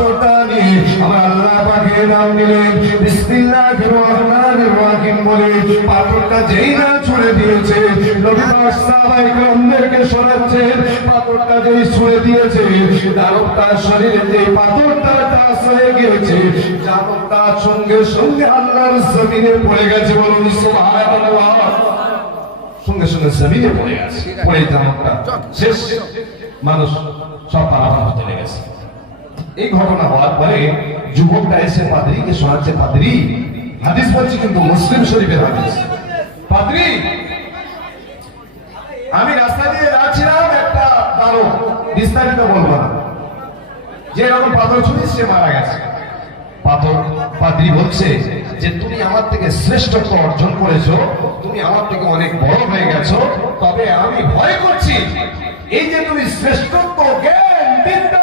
পাথরটা নিয়ে আমার আল্লাহ পাকের নাম নিলেন, বিসমিল্লাহির রহমানির রহিম বলে পাথরটা যেই না ছুঁড়ে দিয়েছে, নবী পাক সাহাবায়ে কেরামদেরকে শোনাচ্ছেন, পাথরটা যেই ছুঁড়ে দিয়েছে, দানবটার শরীরে যে পাথরটা টাচ হয়ে গিয়েছে, দানবটা সঙ্গে সঙ্গে আল্লাহর জমিনে পড়ে গেছে। বলুন সুবহানাল্লাহ। সঙ্গে সঙ্গে জমিনে পড়ে গেছে, পড়ে দানবটা শেষ, মানুষ সব পালাপালা চলে গেছে। এই ঘটনা হওয়ার পরে যুবকটা এসে পাদ্রীকে শোনাচ্ছে, পাদ্রী, হাদিস বলছি কিন্তু মুসলিম শরীফের হাদিস, পাদ্রী আমি রাস্তা দিয়ে যাচ্ছিলাম, একটা দানব, বিস্তারিত বলবো না, যে এরকম পাথর ছুঁড়ে সে মারা গেছে। পাদ্রী বলছে যে তুমি আমার থেকে শ্রেষ্ঠত্ব অর্জন করেছো, তুমি আমার থেকে অনেক বড় হয়ে গেছো, তবে আমি ভয় করছি এই যে তুমি শ্রেষ্ঠত্ব জ্ঞান বিদ্যা